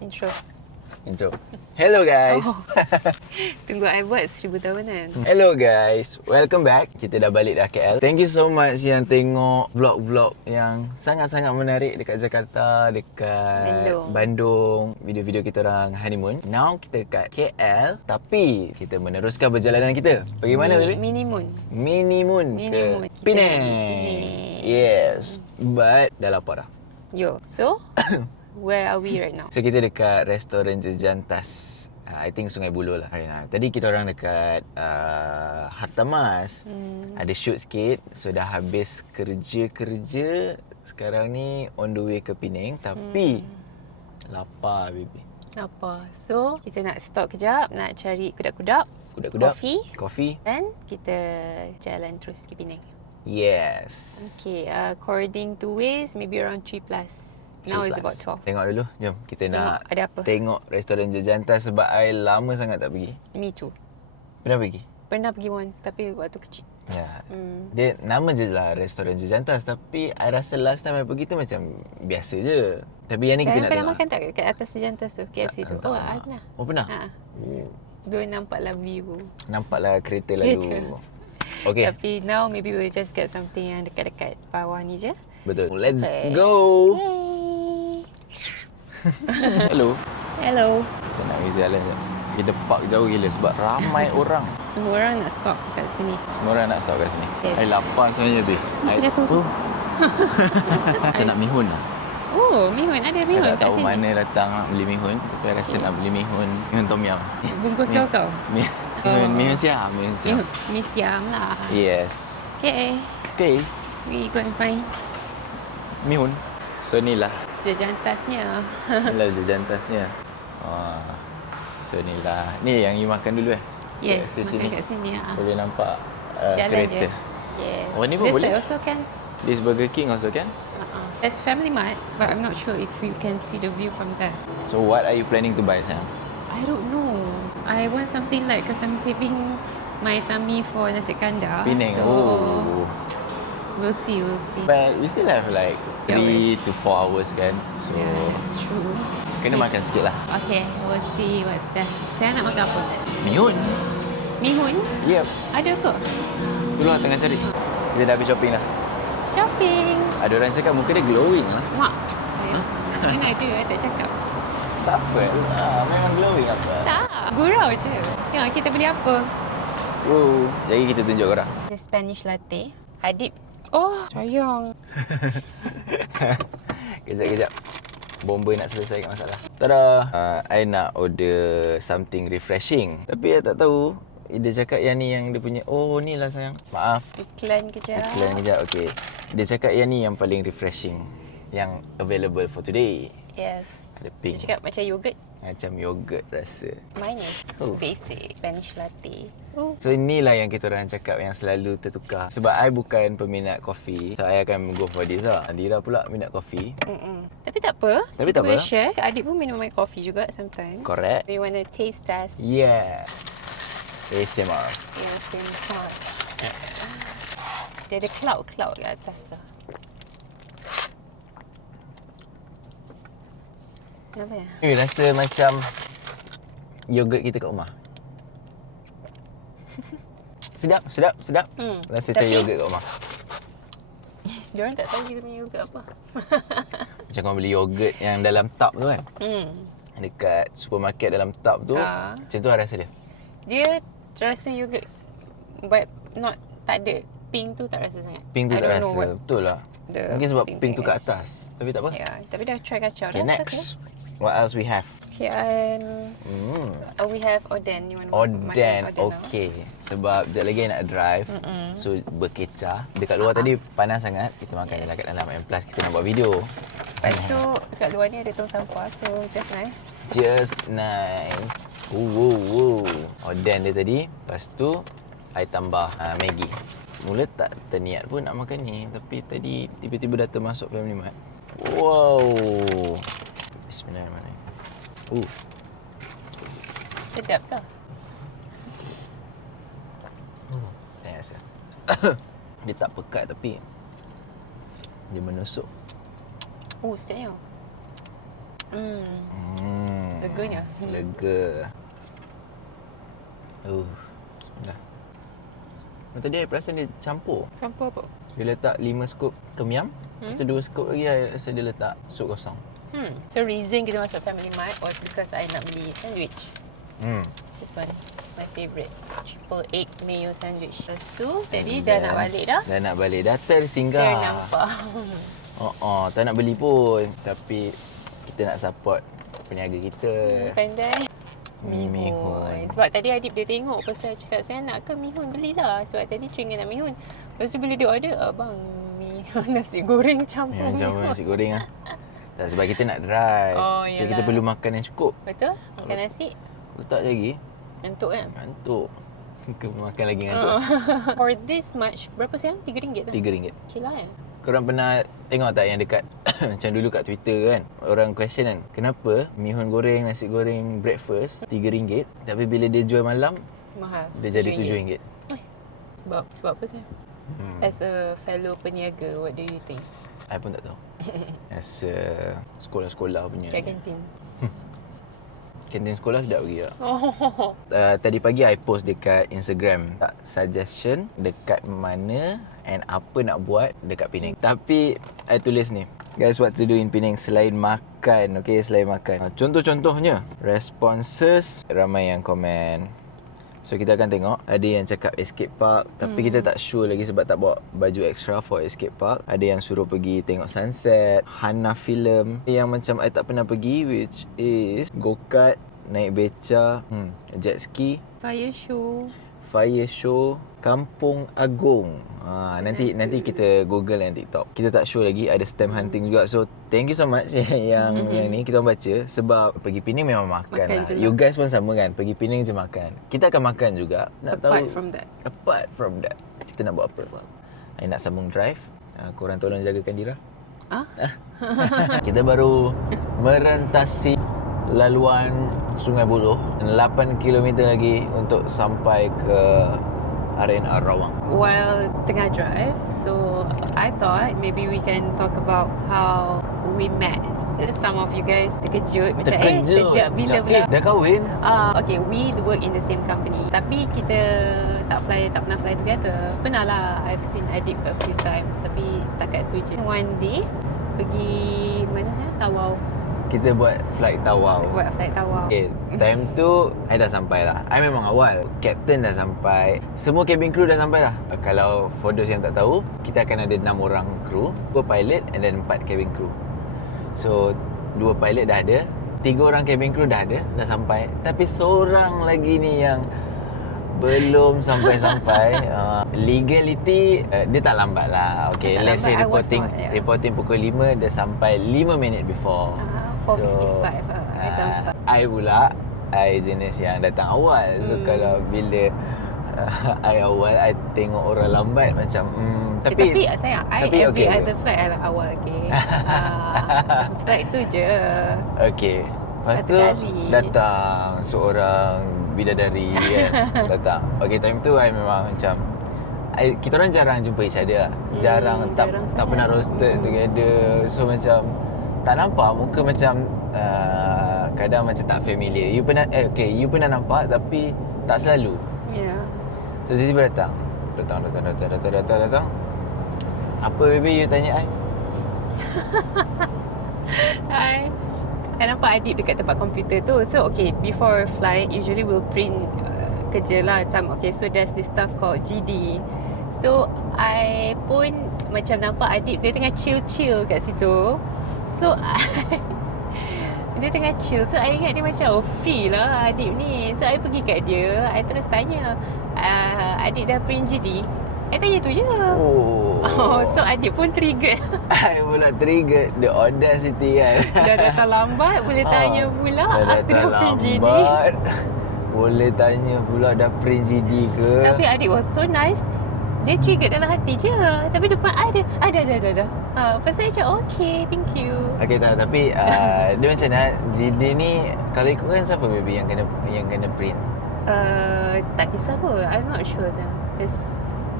Intro. Hello guys. Tunggu I buat 1000 tahunan. Hello guys. Welcome back. Kita dah balik dah KL. Thank you so much yang tengok vlog-vlog yang sangat-sangat menarik dekat Jakarta, dekat Bandung. Video-video kita orang honeymoon. Now kita dekat KL tapi kita meneruskan perjalanan kita. Pergi mana baby? Minimoon ke Penang. Yes. But dah lapar dah. Yo. So, where are we right now? So kita dekat restoran Jejantas. I think Sungai Buloh lah right now. Tadi kita orang dekat Hartamas. Ada shoot sikit. So dah habis kerja. Sekarang ni on the way ke Penang. Tapi lapar baby. Lapar. So, kita nak stop kejap. Nak cari kudak-kudak. Coffee. Dan kita jalan terus ke Penang. Yes. Okay, according to Waze, maybe around 3+. Now it's about 12. Tengok dulu. Jom kita nak ada apa? tengok restoran Jejantas sebab I lama sangat tak pergi. Me too. Pernah pergi? Pernah pergi once tapi waktu kecil. Ya. Dia nama je lah restoran Jejantas tapi I rasa last time I pergi tu macam biasa je. Tapi yang ni kita nak pernah tengok. makan tak kat atas Jejantas tu, KFC tu? Oh, pernah. Oh, pernah? Dia nampaklah view. Nampaklah kereta lalu. Okay. Tapi now maybe we'll just get something yang dekat-dekat bawah ni je. Betul. Let's go. Yay. Hello. Kita nak pergi jalan je. Kita park jauh gila sebab ramai orang. Semua orang nak stop kat sini. Yes. I lapar sebenarnya tu. Jatuh. Macam nak mihun lah. Oh, mihun. Ada mihun I tak kat tahu sini. mana datang beli mihun. Tapi I rasa nak beli mihun tom yum. Bungkus kau. Mihun siam. Mi siam lah. Yes. Okay. We go and find Mihun. So ni lah. Jejantasnya. Inilah Jejantasnya. So ni lah. Ni yang you makan dulu Yes, kat makan kat sini. Boleh nampak Jalan kereta. je. Yes. Oh, ni pun This boleh? side also can. This Burger King also kan? There's Family Mart, but I'm not sure if you can see the view from there. So what are you planning to buy, Sam? I don't know. I want something like, because I'm saving my tummy for nasi kandar. Penang. So, we'll see. But we still have like 3 to 4 hours kan? So Yeah, that's true. kena makan sikit lah. Okay, we'll see what's there. Saya nak makan apa? Mihun? Mihun? Yep. Ada ke? Tu lah tengah cari. Kita dah habis shopping dah. Shopping. Ada orang cakap muka dia glowing lah. Mak, saya. Mana ada, I tak cakap. Tak apa lah. Memang glowing apa. Tak, gurau je. Tengok kita beli apa. Jadi kita tunjuk korang. The Spanish latte. Adib. Oh, sayang. Kejap. Bomba nak selesaikan masalah. Tada! I nak order something refreshing. Tapi I tak tahu. Dia cakap yang ni yang dia punya. Oh, ni lah sayang. Maaf. Iklan kejap. Okay. Dia cakap yang ni yang paling refreshing. Yang available for today. Yes. Ada pink. Dia cakap macam yogurt. Macam yogurt rasa. Mine is basic Spanish latte. So inilah yang kita orang cakap yang selalu tertukar. Sebab I bukan peminat kopi. So I akan go for this lah. Dira pula minat kopi. Tapi tak apa. Tapi kita tak apa. boleh share. Adik pun minum my coffee juga sometimes. Correct. We want to taste test. Yeah. ASMR. Yang simple. Dia ada cloud kat atas lah. Kenapa ya? Rasa macam yogurt kita kat rumah. Sedap. Rasa macam yogurt kat rumah. Diorang tak tahu kita punya yogurt apa. Macam kau beli yogurt yang dalam tub tu kan? Dekat supermarket dalam tub tu. Macam tu lah rasa dia. Dia rasa yogurt but tak ada. Pink tu tak rasa sangat. Pink tu tak rasa. Betul lah. Mungkin sebab pink tu kat atas. Tapi tak apa. Ya, tapi dah try kacau. Okay, next. What else we have? Okay, we have Oden. You want Oden. Okay. Sebab sekejap lagi nak drive. So berkecah. Dekat luar tadi panas sangat. Kita makan je lah kat dalam. And plus kita nak buat video. Lepas tu dekat luar ni ada tong sampah. So just nice. Oden dia tadi. Lepas tu I tambah Maggi. Mula tak terniat pun nak makan ni. Tapi tadi tiba-tiba dah termasuk Family Mart. Wow. Bismillahirrahmanirrahim. sedap tak? Saya rasa. Dia tak pekat tapi dia menusuk. Oh, sedapnya. Leganya. Lega. Dah. Tadi I perasan dia campur. Campur apa? Dia letak 5 scoop tom yum. Itu 2 scoop lagi I rasa dia letak sup kosong. So reason kita masuk Family Mart was because I nak beli sandwich. This one, my favourite. Triple egg mayo sandwich. Lepas tu, tadi dah nak balik dah. Dah nak balik. Dah tersinggah. Ternampak. Tak nak beli pun. Tapi kita nak support peniaga kita. Pandai. Mihun. Sebab tadi Adib dia tengok. Lepas tu saya cakap, saya nak ke mihun, belilah. Sebab tadi teringin nak mihun. Lepas tu bila dia order, abang mihun nasi goreng campur Campur nasi goreng lah. Tak, sebab kita nak drive. So kita perlu makan yang cukup. Betul? Makan nasi. Letak je lagi. Ngantuk kan? Ngantuk. Makan lagi ngantuk. For this much, berapa sekarang? RM3 tak? RM3. Okay lah Korang pernah tengok tak yang dekat macam dulu kat Twitter kan, orang question kan, kenapa mihun goreng, nasi goreng breakfast RM3 tapi bila dia jual malam mahal, dia jadi RM7? Sebab apa saya? As a fellow peniaga, what do you think? I pun tak tahu. As sekolah-sekolah punya Kat kantin. kantin sekolah sedap lagi lah. Tadi pagi I post dekat Instagram tak suggestion dekat mana and apa nak buat dekat Penang. Tapi I tulis ni, guys, what to do in Penang selain makan. Okay, selain makan. Contoh-contohnya, responses ramai yang komen. So kita akan tengok. Ada yang cakap escape park, tapi kita tak sure lagi sebab tak bawa baju extra for escape park. Ada yang suruh pergi tengok sunset, Hana film. Yang macam I tak pernah pergi, which is go-kart, naik beca, jet ski, fire show, Kampung Agong. Nanti kita Google yang TikTok. Kita tak sure lagi. Ada stamp hunting juga. So thank you so much yang ni kita orang baca. Sebab pergi Penang memang makan lah. You guys pun sama kan, pergi Penang je makan. Kita akan makan juga. Nak Apart from that, kita nak buat apa? I nak sambung drive. Korang tolong jagakan Dira. Kita baru merentasi laluan Sungai Buloh. 8 km lagi untuk sampai ke RNR Rawang. While tengah drive, so I thought maybe we can talk about how we met. Some of you guys terkejut macam sejak bila pula dah kahwin? Okay, we work in the same company. Tapi kita tak pernah fly together. Pernah lah, I've seen Adib a few times. Tapi setakat tu je. One day, pergi mana saya? Tawau. Kita buat flight Tawau. Okay, time tu I dah sampai lah. I memang awal. Captain dah sampai. Semua cabin crew dah sampai lah. Kalau for those yang tak tahu, kita akan ada 6 orang crew, 2 pilot and then 4 cabin crew. So 2 pilot dah ada, 3 orang cabin crew dah ada, dah sampai. Tapi seorang lagi ni yang belum sampai-sampai. Legality dia tak lambat lah. Okay, let's say reporting pukul 5, dia sampai 5 minit before. 4:55 I pula jenis yang datang awal. So kalau bila I awal, I tengok orang lambat macam tapi sayang, every other flight I awal flight tu je. Okay, lepas tu datang seorang bidadari kan. Datang. Okay, time tu I memang macam kita orang jarang jumpa each other lah. Jarang pernah roasted together. So macam tak nampak muka macam kadang macam tak familiar. You pernah nampak tapi tak selalu. So tiba-tiba datang. Apa baby you tanya I nampak Adib dekat tempat komputer tu. So okay, before flight usually we'll print kerja lah. So there's this stuff called GD. So I pun macam nampak Adib dia tengah chill kat situ. So dia tengah chill. So I ingat dia macam free lah Adib ni. So I pergi kat dia, I terus tanya, Adib dah print GD? I tanya tu je. So Adib pun triggered. I pula triggered. The audacity kan. Dah datang lambat boleh tanya pula aku dah print GD. Boleh tanya pula dah print GD ke. Tapi Adib was so nice. Dia trigger dalam hati je. Tapi depan ada. Lepas saya macam okay, thank you. Okay tak, tapi dia macam mana GD ni, kalau ikutkan siapa baby yang kena print? Tak kisah kot. I'm not sure sah.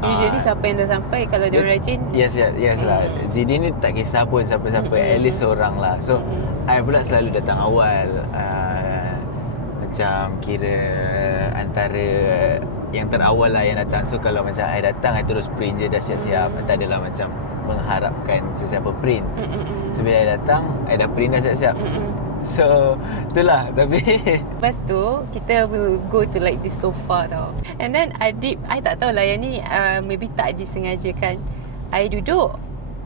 Usually siapa yang dah sampai, kalau dia rajin. Yes lah. GD ni tak kisah pun siapa-siapa. At least seorang lah. So I pula selalu datang awal. macam kira antara yang terawal lah yang datang. So kalau macam I datang, I terus print je, dah siap-siap. Tak adalah macam mengharapkan sesiapa print. So bila I datang, I dah print dah siap-siap. So itulah. Tapi lepas tu kita will go to like this sofa tau. And then Adib, I tak tahulah yang ni maybe tak disengajakan. I duduk,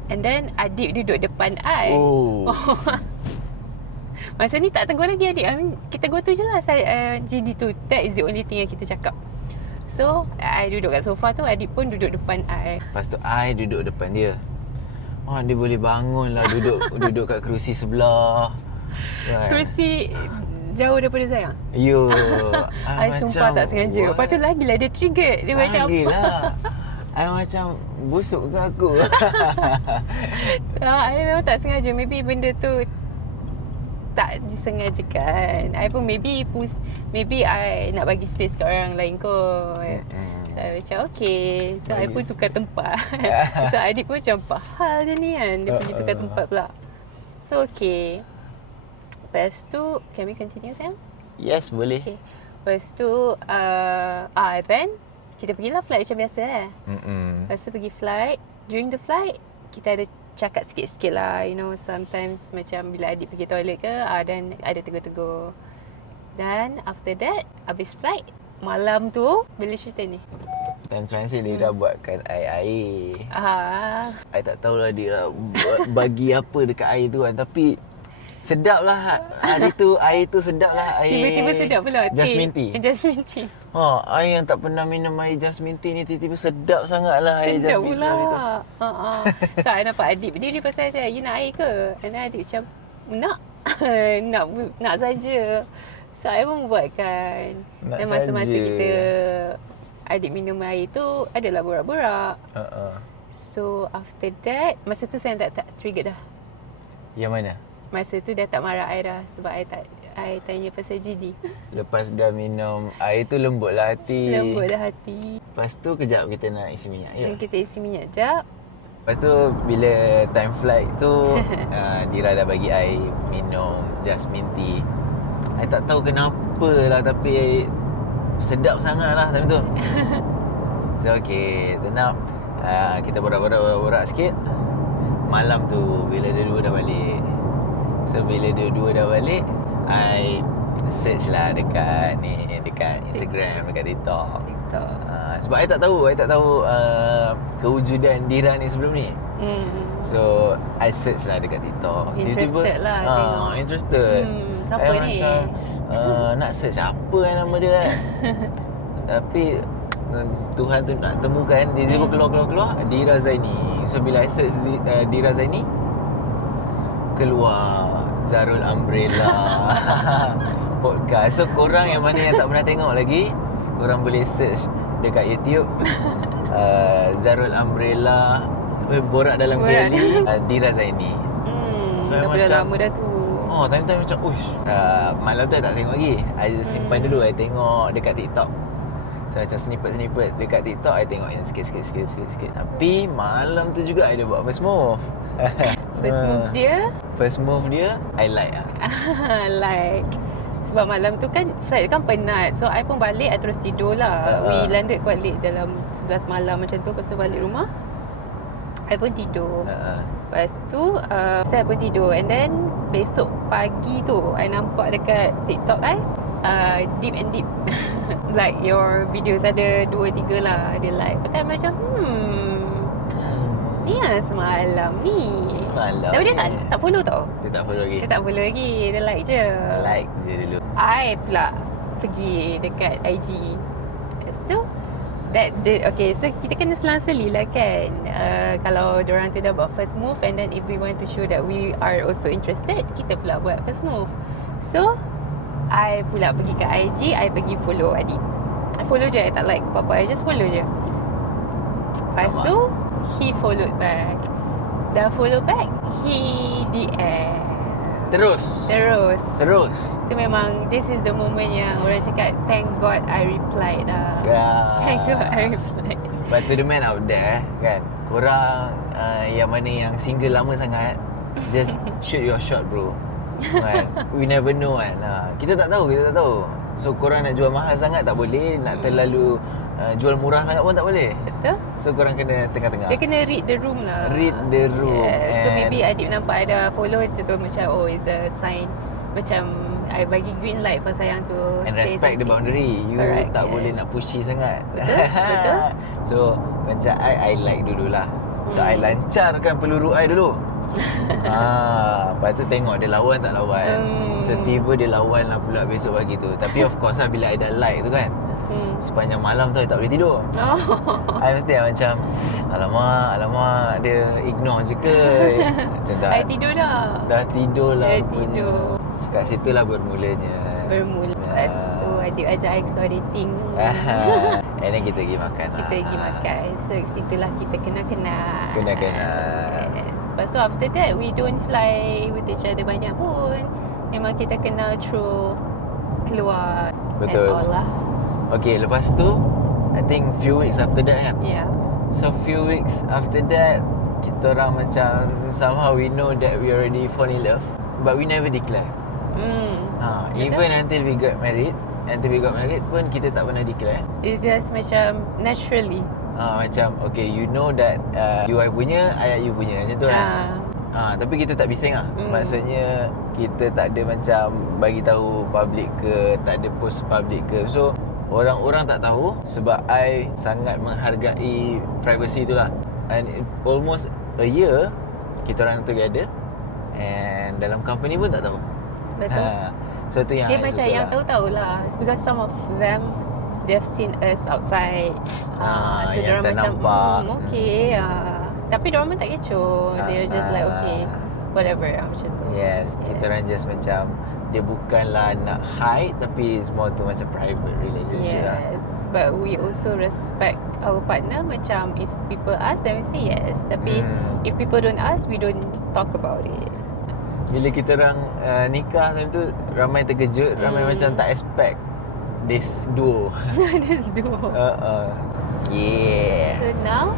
and then Adib duduk depan I. Oh. Masa ni tak tegur lagi Adib. I mean, kita go tu je lah GD tu. That is the only thing yang kita cakap. So I duduk kat sofa tu, Adib pun duduk depan I. Lepas tu I duduk depan dia. Oh, dia boleh bangun lah duduk kat kerusi sebelah. Right. Kerusi jauh daripada saya. Yo, I sumpah tak sengaja. Lepas tu lagilah dia trigger. Dia macam apa? Lagilah. I macam busuk ke aku. I memang tak sengaja. Maybe benda tu tak disengajakan. I pun maybe I nak bagi space kat orang lain kot. So I macam okay. So I pun tukar tempat. So Adik pun macam apa hal dia ni kan. Dia pergi tukar tempat pula. So okay. Lepas tu can we continue sayang? Yes, boleh. Okay. Lepas tu then kita pergilah flight macam biasa Lepas tu pergi flight. During the flight kita ada cakap sikit-sikit lah. You know, sometimes macam bila Adik pergi toilet ke, dan ada tegur-tegur. Dan after that, habis flight, malam tu, bila cerita ni? Time transit dia dah buatkan air. I tak tahulah dia bagi apa dekat air tu kan. Tapi sedap lah hari tu. Air tu sedap lah. Tiba-tiba sedap pula. Jasmine tea. Jasmine tea. Air yang tak pernah minum air jasmine tea ni tiba-tiba sedap sangat lah air sedap jasmine pula. tea tu. So I nampak Adik berdiri pasal saya, you nak air ke? And then Adik macam, nak. nak saja. So I pun buatkan. Nak dan masa-masa saja. kita Adik minum air tu adalah borak-borak. So after that, masa tu saya tak trigger dah. Yang mana? Masa tu dah tak marah I dah sebab I tanya pasal GD. Lepas dah minum air tu lembut lah hati. Lembut dah hati. Lepas tu kejap kita nak isi minyak. Dan kita isi minyak jap. Lepas tu bila time flight tu Dira dah bagi I minum jasmine tea. I tak tahu kenapa lah tapi sedap sangat lah time tu. So okay, turn up kita borak-borak sikit. Malam tu bila dia dua dah balik. So bila dia dua dah balik, I search lah dekat Instagram, dekat TikTok. Sebab I tak tahu kewujudan Dira ni sebelum ni. So I search lah dekat TikTok. Interested lah tengok. Interested. Siapa ni? Macam nak search apa nama dia kan. Tapi Tuhan tu nak temukan. Dia tiba keluar Dira Zaini. So bila I search Dira Zaini, keluar Zarul Umbrella podcast. So korang yang mana yang tak pernah tengok lagi, korang boleh search dekat YouTube Zarul Umbrella borak dalam Kelly Dira Zaini. So dah macam lama dah tu. time-time macam uish. Malam tu I tak tengok lagi. I simpan dulu, I tengok dekat TikTok. So macam snippet dekat TikTok, I tengok yang sikit-sikit. Tapi malam tu juga I dah buat first move. First move dia I like lah. Like sebab malam tu kan flight kan penat. So I pun balik, I terus tidur lah. We landed quite late, dalam 11 malam macam tu. Lepas tu balik rumah, I pun tidur. Lepas tu saya pun tidur. And then besok pagi tu I nampak dekat TikTok Deep and Deep like your videos ada 2-3 lah dia like. Betul macam ni lah semalam ni. Tapi dia tak follow tau. Dia tak follow lagi. Dia like je. Like je dulu. I pula pergi dekat IG. Lepas tu okay, so kita kena selang-seli lah kan. Kalau diorang tu dah buat first move, and then if we want to show that we are also interested, kita pula buat first move. So I pula pergi ke IG, I pergi follow Adik. I follow je, I tak like apa-apa, I just follow je. Lepas tu he followed back. Dah follow back, he DM. Terus. Itu memang, this is the moment yang orang cakap thank God I replied dah. Thank God I replied. But to the man out there kan, korang yang mana yang single lama sangat, just shoot your shot bro. Kan? We never know kan. Kita tak tahu. So korang nak jual mahal sangat tak boleh, nak terlalu jual murah sangat pun tak boleh. Betul? So korang kena tengah-tengah. Dia kena read the room lah. Read the room. So maybe Adib nampak ada follow je tu macam is a sign. Macam I bagi green light for sayang tu. And say respect the something. boundary. You Correct, tak yes. boleh nak pushy sangat. Betul. So macam I like dululah. So I lancarkan peluru I dulu. Lepas tu tengok dia lawan tak lawan. So tiba dia lawan lah pula besok pagi tu. Tapi of course lah bila I dah like tu kan, sepanjang malam tu I tak boleh tidur. I mesti macam alamak dia ignore je ke. Macam tak. I tidur dah. Dah tidur lah. Dah tidur. Kat situ lah bermulanya. Lepas tu Adib ajak I keluar dating. And then kita pergi makan lah. Kita pergi makan. So situlah kita kenal-kenal. Kenal-kenal. Yes. Lepas tu after that we don't fly with each other banyak pun. Memang kita kenal through keluar. Betul. And all lah. Okay, lepas tu I think few weeks after that kan. Yeah. So few weeks after that, kita orang macam somehow we know that we already fall in love, but we never declare. Even until we got married pun kita tak pernah declare. It's just macam naturally. Macam okay, you know that you I punya, I you punya, macam tu kan. Tapi kita tak bising lah. Maksudnya kita tak ada macam bagi tahu public ke, tak ada post public ke. So orang-orang tak tahu sebab I sangat menghargai privacy tu lah. And almost a year kita orang together, and dalam company pun tak tahu. Betul. So tu yang Dia I macam suka yang lah. tahu-tahu lah. Because some of them they've seen us outside. So yang diorang macam ternampak. okay. Tapi diorang pun tak kecoh. They're just like okay, whatever macam tu. Yes, kita orang just macam dia bukanlah nak hide, tapi it's more to macam private relationship lah. Yes, but we also respect our partner. Macam if people ask, then we say yes. Tapi if people don't ask, we don't talk about it. Bila kita orang nikah time tu, ramai terkejut, ramai macam tak expect this duo. This duo. Yeah. So now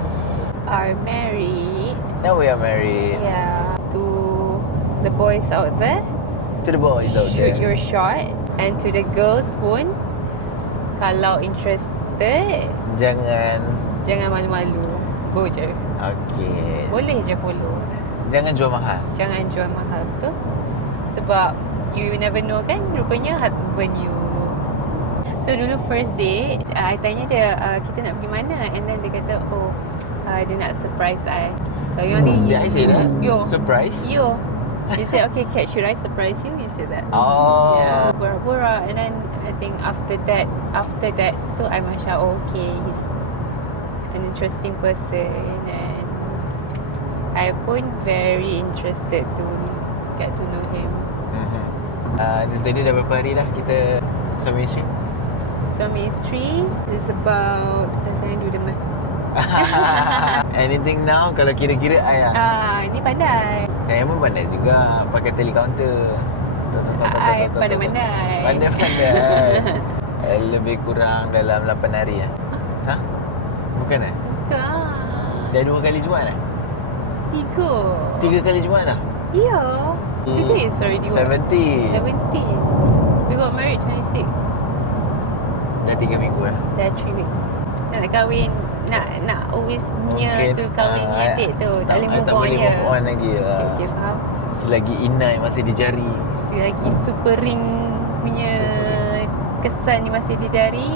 are married. Now we are married. Yeah. To the boys out there, To the boys out shoot there. your shot. And to the girls pun, kalau interested, jangan malu-malu. Go je. Okay. Boleh je follow. Jangan jual mahal. Jangan jual mahal, betul? Sebab you never know kan, rupanya husband you. So dulu first date, I tanya dia kita nak pergi mana, and then dia kata dia nak surprise I. So yang ni Did I say that? Yo. Surprise? You said okay Kat, should I surprise you? You said that. Oh. Yeah, pura-pura. And then I think after that tu I macam okay, he's an interesting person, and I pun very interested to get to know him. Tadi dah berapa hari dah kita suami isteri? Suami isteri is about, saya do the math. Anything now kalau kira-kira I lah. Ni pandai. Saya pun pandai juga pakai telecounter. I pandai-pandai. Pandai-pandai. Lebih kurang dalam 8 hari lah. Ha? Bukan eh? Bukan. Dah 2 kali Jumaat dah? 3 kali Jumaat dah? Ya. Today is already 17. 17. We got married 26. Dah 3 minggu dah. Dah 3 weeks. Nak kahwin, nak always near tu kahwin punya date tu. Tak boleh move tak on boleh je. move on lagi. Okay, faham. Selagi inai masih di jari. Selagi super ring punya kesan ni masih di jari.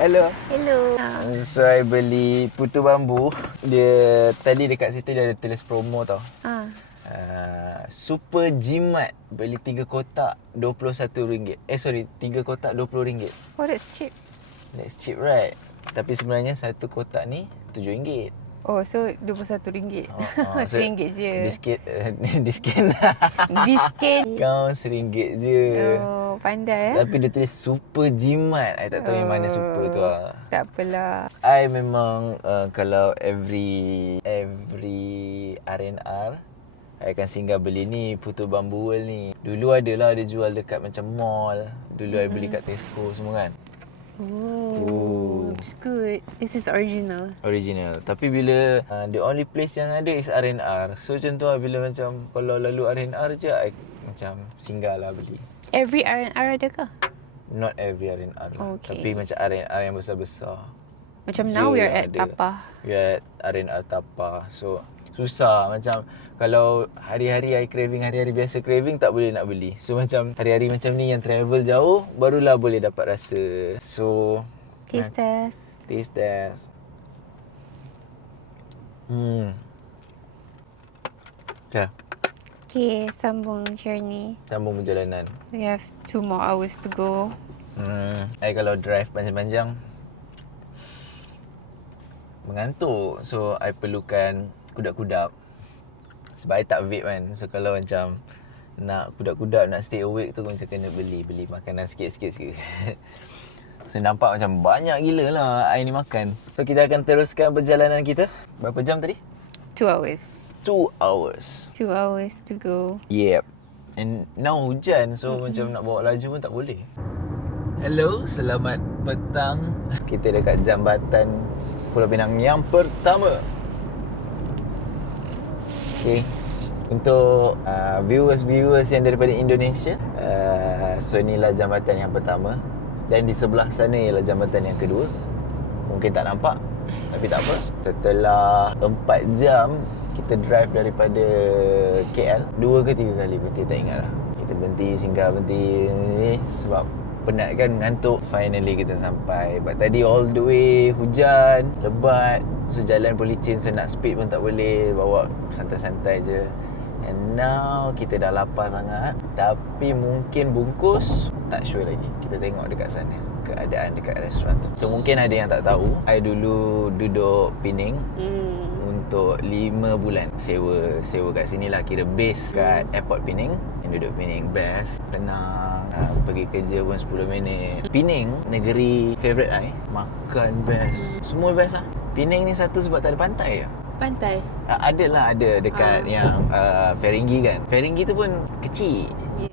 Hello. Hello. So I beli putu bambu. Dia tadi dekat situ dia ada tulis promo tau. Super jimat. Beli 3 kotak RM21. 3 kotak RM20. Oh, that's cheap. That's cheap, right? Tapi sebenarnya satu kotak ni RM7. Oh, so RM21. So RM1 je. Diskin. Kau RM1 je. Oh, pandai Tapi dia tulis super jimat. I tak tahu yang mana super tu lah. Tak apalah. I memang kalau every R&R I akan singgah beli ni putu bambu world ni. Dulu adalah dia jual dekat macam mall. Dulu I beli kat Tesco semua kan. Oh, it's good. This is original. Original. Tapi bila the only place yang ada is R&R. So macam tu lah, bila macam kalau lalu R&R je, I macam singgah lah beli. Every R&R ada ke? Not every R&R lah. Okay. Tapi macam R&R yang besar-besar. Macam je now we are yang at ada. Tapa. We are at R&R Tapa. So susah macam kalau hari-hari I craving, hari-hari biasa craving tak boleh nak beli. So macam hari-hari macam ni yang travel jauh barulah boleh dapat rasa. So Taste test. taste test. Dah. Okay, sambung journey. Sambung perjalanan. We have 2 more hours to go. I kalau drive panjang-panjang mengantuk. So I perlukan kudap-kudap. Sebab I tak vape kan. So kalau macam nak kudap-kudap, nak stay awake tu macam kena beli makanan sikit-sikit. So nampak macam banyak gila lah I ni makan. So kita akan teruskan perjalanan kita. Berapa jam tadi? 2 hours. 2 hours. 2 hours to go. Yep. And now hujan. So macam nak bawa laju pun tak boleh. Hello, selamat petang. Kita dekat jambatan Pulau Pinang yang pertama. Okay. Untuk viewers yang daripada Indonesia, so inilah jambatan yang pertama. Dan di sebelah sana ialah jambatan yang kedua. Mungkin tak nampak, tapi tak apa. Setelah 4 jam kita drive daripada KL, 2 ke 3 kali berhenti, tak ingat lah. Kita berhenti, singgah berhenti sebab penat kan, ngantuk. Finally kita sampai. But tadi all the way hujan, lebat. So jalan pun licin, so nak speed pun tak boleh. Bawa santai-santai je. And now kita dah lapar sangat. Tapi mungkin bungkus, tak sure lagi. Kita tengok dekat sana keadaan dekat restoran tu. So mungkin ada yang tak tahu, I dulu duduk Pening untuk 5 bulan. Sewa kat sini lah, kira base kat airport Pening. Yang duduk Pening best, tenang. Pergi kerja pun 10 minit. Pening, negeri favourite I. Makan best, semua best lah. Pening ni satu sebab tak ada pantai lah. Pantai? Ada dekat yang Feringgi kan. Feringgi tu pun kecil. Ya.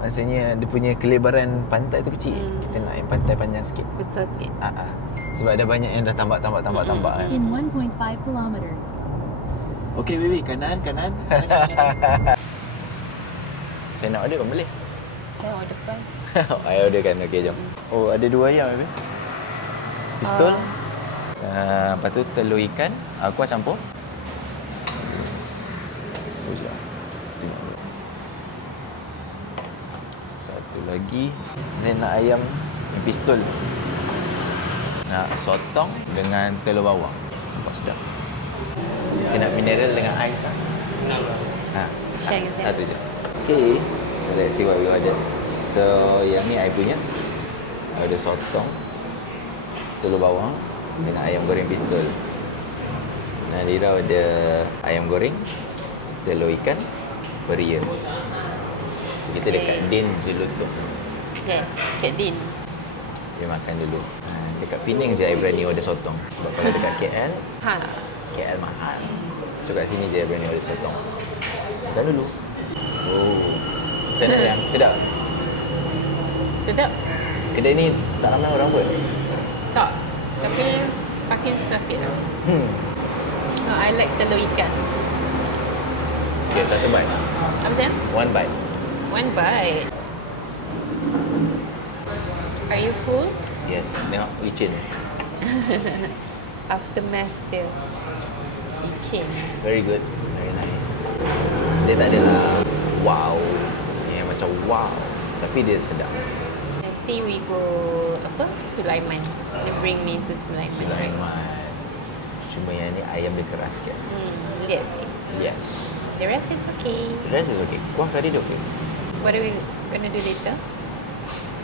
Maksudnya dia punya kelebaran pantai tu kecil. Kita nak yang pantai panjang sikit. Besar sikit. Sebab ada banyak yang dah tambak kan. In 1.5 kilometers. Okay baby, kanan. Saya nak order pun boleh. Kan order depan. I order kan. Okay, jom. Oh, ada 2 ayam baby. Pistol. Lepas tu telur ikan. Kuah campur. Satu lagi. Saya nak ayam yang pistol. Nak sotong dengan telur bawang. Nampak sedap. Saya nak mineral dengan ais lah. Satu je. Okay. So let's see what we order. So yang ni I punya. Ada sotong, telur bawang dengan ayam goreng pistol. Nadira ada ayam goreng, telur ikan, periuk. So kita dekat Din Jelutong. Yes, kat Din. Dia makan dulu. Dekat Pening je I berani order sotong. Sebab kalau dekat KL, KL mahal. So kat sini je I berani order sotong. Makan dulu. Oh. Macam mana sayang? Sedap? Sedap? Kedai ni tak ramai orang pun? Tak. Tapi makin susah sikit lah. I like telur ikan. Okay, satu bite. Apa sayang? 1 bite. 1 bite. Are you full? Yes, tengok licin. Aftermath dia. Licin. Very good, very nice. Dia tak adalah wow, yang macam wow, tapi dia sedap. Nanti we go Sulaiman. They bring me to Sulaiman. Sulaiman. Cuma yang ni ayam dia keras sikit. Lihat sikit. Yeah. The rest is okay. The rest is okay. Kuah kari dia okay. What are we gonna do later?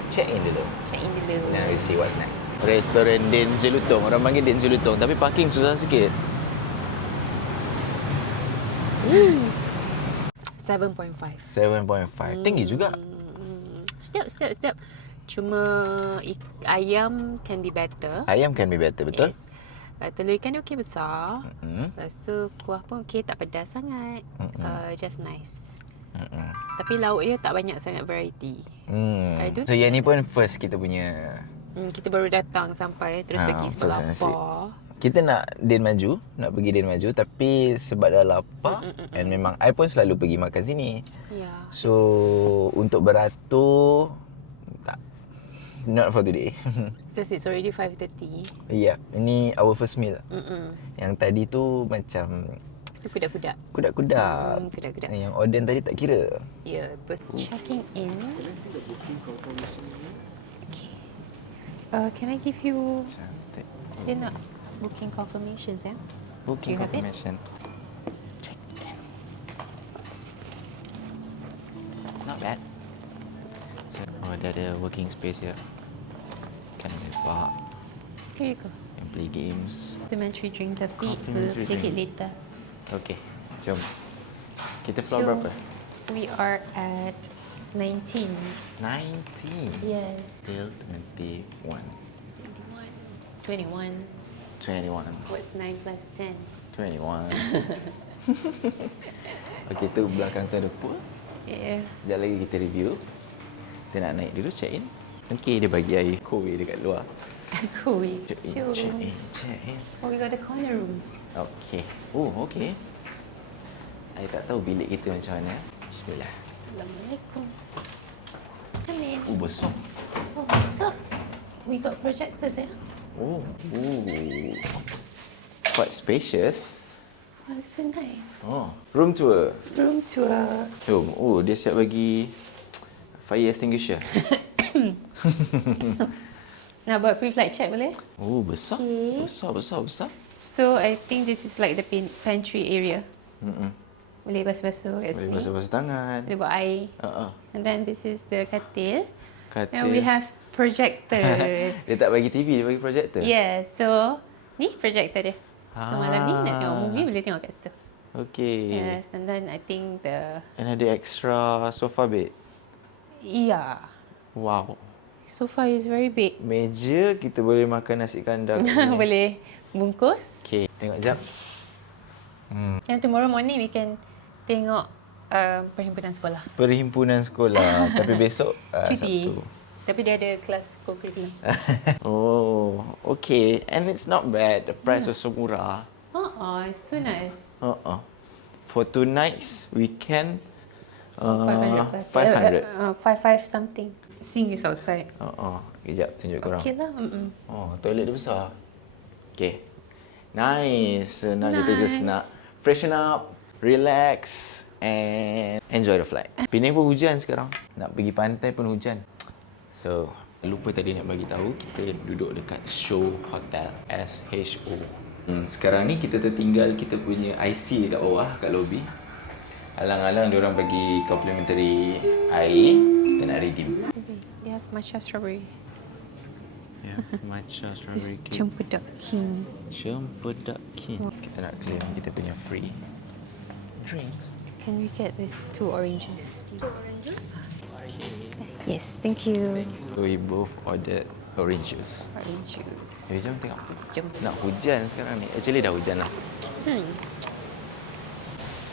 Check in dulu. Check in dulu. Now we see what's next. Restoran Din Jelutong. Orang panggil Din Jelutong, tapi parking susah sikit. 7.5. 7.5. Tinggi juga. Sedap. Cuma ayam can be better. Ayam can be better, betul? Yes. Telur ikan dia okey besar. Lepas tu kuah pun okey, tak pedas sangat. Just nice. Tapi lauk dia tak banyak sangat variety. So yang ni pun first kita punya Kita baru datang sampai terus pergi sebab pasal nasi. lapar. Kita nak Din Maju, nak pergi Din Maju, tapi sebab dah lapar and memang I pun selalu pergi makan sini. Ya. So untuk beratur tak, not for today. Because it's already 5:30. Ya, yeah, ini our first meal. Yang tadi tu macam Itu kuda-kuda. kudak-kudak. Kuda-kuda. Yang Oden tadi tak kira. Ya, checking in. Okay. Can I give you Cantik. dia nak booking confirmations ya? Booking Do you have it? confirmation. Check in. Not bad. So, dia ada working space here. Kan lepak Here you go. and play games. Complimentary drink tapi we'll Complimentary take it drink. later. Okay, jom. Kita floor berapa? We are at 19. 19. Yes. Till 21. 21. 21. What's 9 plus 10? 21. Okay, tu belakang tu ada pool. Yeah. Sekejap lagi kita review. Kita nak naik dulu, check in. Okay, dia bagi air kowe dekat luar. Cool. Check in, Sure. check in, check in. Oh, we got a corner room. Okay. Oh, okay. I tak tahu bilik kita macam mana. Bismillah. Assalamualaikum. Come in. Oh, besar. Oh, so we got projectors ya? Oh, quite spacious. Oh, that's so nice. Oh, room tour. Room tour. Jom. Oh, dia siap bagi fire extinguisher. Nak buat pre-flight check boleh? Oh, besar. Okay. Besar. So, I think this is like the pantry area. Boleh basuh-basuh kat Boleh sini. basuh-basuh tangan. Boleh buat air. And then this is the katil. Katil. And we have projector. Dia tak bagi TV, dia bagi projector. Yeah, so ni projector dia. So malam ni nak tengok movie boleh tengok kat situ. Okay. Yes, and then I think And ada extra sofa bed. yeah, Wow. sofa is very big. Meja kita boleh makan nasi kandar kat sini. Boleh bungkus. Okay, tengok jap. And tomorrow morning we can tengok perhimpunan sekolah. Perhimpunan sekolah. Tapi besok Cuti. Sabtu. Tapi dia ada kelas co-curriculum. Oh, okay. And it's not bad. The price also murah. It's so nice. For 2 nights, we can 500 plus. 55 something. Sing is outside. Kejap, tunjuk korang. Okay lah. Oh, toilet dia besar. Okay. Nice. So now kita just Nice. nak freshen up, relax and enjoy the flight. Penang pun hujan sekarang. Nak pergi pantai pun hujan. So, lupa tadi nak bagi tahu kita duduk dekat Show Hotel, SHO. Sekarang ni kita tertinggal kita punya IC dekat bawah, kat lobby. Alang-alang diorang bagi complimentary air, kita nak redeem. They have matcha strawberry. Ya, matcha strawberry This cake. Cempedak King. Cempedak King. Kita nak claim kita punya free drinks. Can we get this 2 orange juice, please? 2 orange juice? Yes, thank you. So we both ordered orange juice. Orange juice. Jom tengok. Jom. Nak hujan sekarang ni. Actually dah hujan lah. Hmm.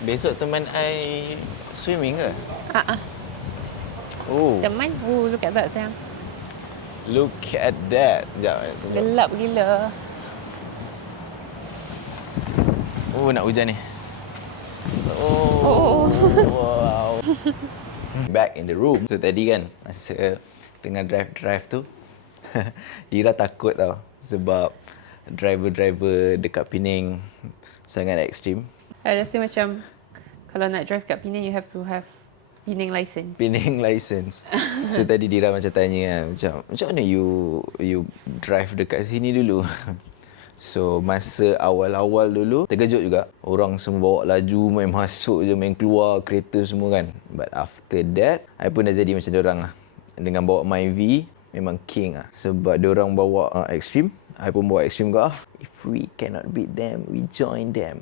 Besok teman I swimming ke? Oh, Teman, look at that sayang. look at that. Sekejap. tunjuk. Gelap gila. Oh, nak hujan ni. Oh. Wow. Back in the room. So tadi kan masa tengah drive tu Dira takut tau sebab driver-driver dekat Penang sangat ekstrim. I rasa macam kalau nak drive kat Penang, you have to have Penang license. Penang license. So tadi Dira macam tanya macam mana you drive dekat sini dulu. So masa awal-awal dulu terkejut juga. Orang semua bawa laju, main masuk je, main keluar kereta semua kan. But after that, I pun dah jadi macam diorang lah. Dengan bawa Myvi, memang king lah. Sebab diorang bawa ekstrim, I pun bawa ekstrim juga. If we cannot beat them, we join them.